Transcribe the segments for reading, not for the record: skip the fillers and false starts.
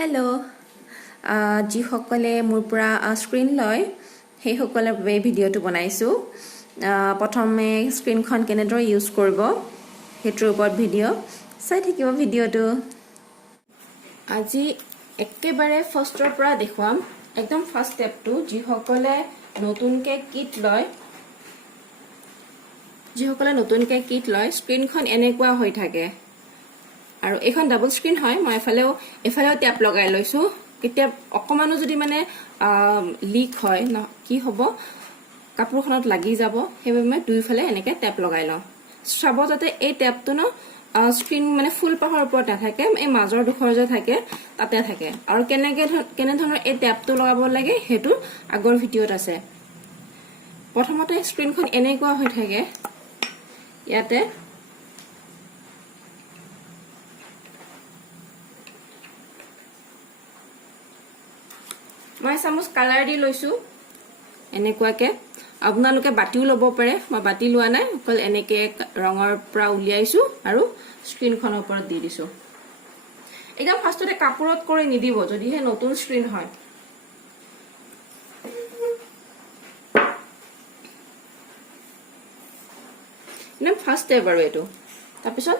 Hello' যিসকলে মোৰ পৰা স্ক্ৰীন লয় সেইসকলৰ বাবে ভিডিঅ'টো বনাইছোঁ। প্ৰথমে স্ক্ৰীনখন কেনেদৰে ইউজ কৰিব সেইটোৰ ওপৰত ভিডিঅ' চাই থাকিব ভিডিঅ'টো। আজি একেবাৰে ফাৰ্ষ্টৰ পৰা দেখুৱাম, একদম ফাৰ্ষ্ট ষ্টেপটো। যিসকলে নতুনকৈ কিট লয় স্ক্ৰীনখন এনেকুৱা হৈ থাকে আৰু এইখন ডাবল স্ক্ৰীন হয়। মই এফালেও টেপ লগাই লৈছোঁ। কেতিয়া অকণমানো যদি মানে লিক হয় ন, কি হ'ব, কাপোৰখনত লাগি যাব। সেইবাবে মই দুইফালে এনেকৈ টেপ লগাই লওঁ। চাব যাতে এই টেপটো ন স্ক্ৰীন মানে ফুল পাহৰ ওপৰত নাথাকে, এই মাজৰ ডোখৰ যে থাকে তাতে থাকে। আৰু কেনেধৰণৰ এই টেপটো লগাব লাগে সেইটো আগৰ ভিডিঅ'ত আছে। প্ৰথমতে স্ক্ৰীনখন এনেকুৱা হৈ থাকে। ইয়াতে মই চামুচ কালাৰ দি লৈছোঁ এনেকুৱাকে। আপোনালোকে বাতিও ল'ব পাৰে, মই বাতি লোৱা নাই, অকল এনেকৈ ৰঙৰ পৰা উলিয়াইছোঁ আৰু স্ক্ৰীনখনৰ ওপৰত দি দিছোঁ। একদম ফাৰ্ষ্টতে কাপোৰত কৰি নিদিব যদিহে নতুন স্ক্ৰীন হয়। একদম ফাৰ্ষ্ট ষ্টেপ আৰু এইটো। তাৰপিছত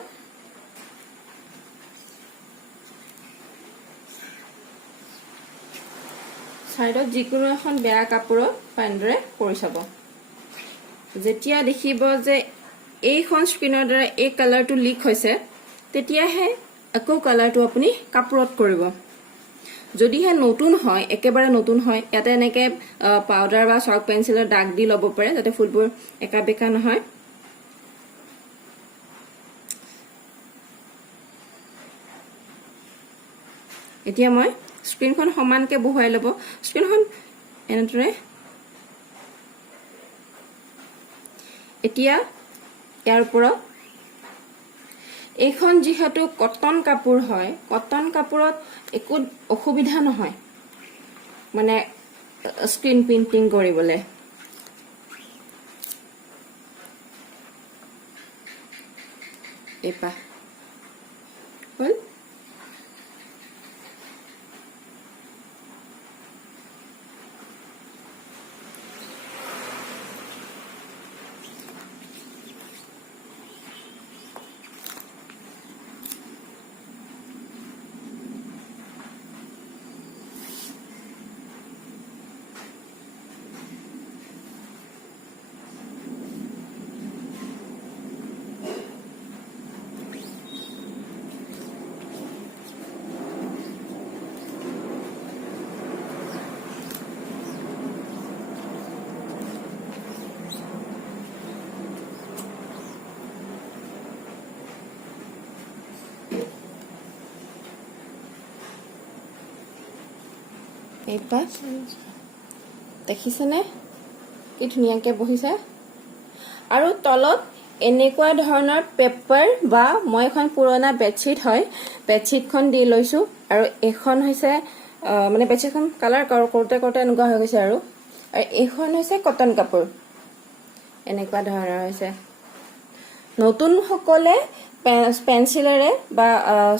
ছাইডত যিকোনো এখন বেয়া কাপোৰত এনেদৰে কৰি চাব। যেতিয়া দেখিব যে এইখন স্ক্ৰীনৰ দ্বাৰা এই কালাৰটো লিক হৈছে, তেতিয়াহে আকৌ কালাৰটো আপুনি কাপোৰত কৰিব। যদিহে নতুন হয়, একেবাৰে নতুন হয়, ইয়াতে এনেকৈ পাউডাৰ বা চক পেঞ্চিলৰ দাগ দি ল'ব পাৰে যাতে ফুলবোৰ একা বেকা নহয়। এতিয়া মই স্ক্ৰীনখন সমানকৈ বহুৱাই ল'ব। স্ক্ৰীনখন এনেদৰে। এতিয়া ইয়াৰ ওপৰত এইখন যিহেতু কটন কাপোৰ হয়, কটন কাপোৰত একো অসুবিধা নহয় মানে স্ক্ৰীন প্ৰিণ্টিং কৰিবলৈ। এইপা হ'ল। এইপাহ দেখিছেনে কি ধুনীয়াকৈ বহিছে। আৰু তলত এনেকুৱা ধৰণৰ পেপাৰ বা মই এখন পুৰণা বেডশ্বীট হয়, বেডশ্বীটখন দি লৈছোঁ। আৰু এইখন হৈছে মানে বেডশ্বীটখন কালাৰ কৰোঁতে এনেকুৱা হৈ গৈছে। আৰু এইখন হৈছে কটন কাপোৰ, এনেকুৱা ধৰণৰ হৈছে। নতুনসকলে পেঞ্চিলেৰে বা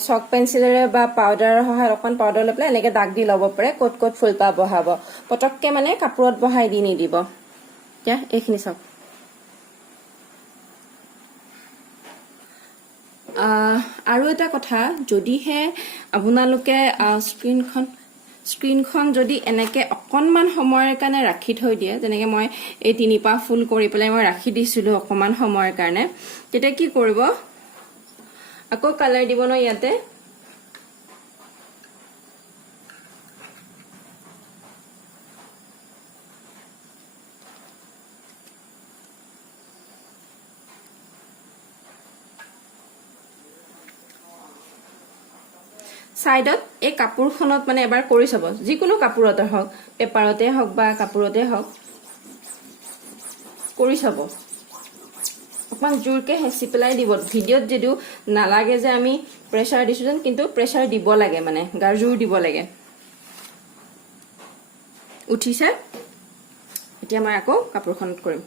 চক পেঞ্চিলেৰে বা পাউডাৰৰ সহায়ত অকণ পাউডাৰ লৈ পেলাই এনেকৈ দাগ দি ল'ব পাৰে ক'ত ফুলপাহ বহাব। পটককৈ মানে কাপোৰত বহাই দি নিদিব। এতিয়া এইখিনি চাওক। আৰু এটা কথা, যদিহে আপোনালোকে স্ক্ৰীনখন যদি এনেকৈ অকণমান সময়ৰ কাৰণে ৰাখি থৈ দিয়ে, যেনেকৈ মই এই 3পাহ ফুল কৰি পেলাই মই ৰাখি দিছিলোঁ অকণমান সময়ৰ কাৰণে, তেতিয়া কি কৰিব, আকৌ কালাৰ দিব ন ইয়াতে। ছাইডত এই কাপোৰখনত মানে এবাৰ কৰি চাব, যিকোনো কাপোৰতে হওক, পেপাৰতে হওক বা কাপোৰতে হওক, কৰি চাব। অকণমান জোৰকৈ হেঁচি পেলাই দিব। ভিডিঅ'ত যদিও নালাগে যে আমি প্ৰেছাৰ দিছোঁ যেন, কিন্তু প্ৰেছাৰ দিব লাগে, মানে গাৰ জোৰ দিব লাগে। উঠিছে। এতিয়া মই আকৌ কাপোৰখনত কৰিম।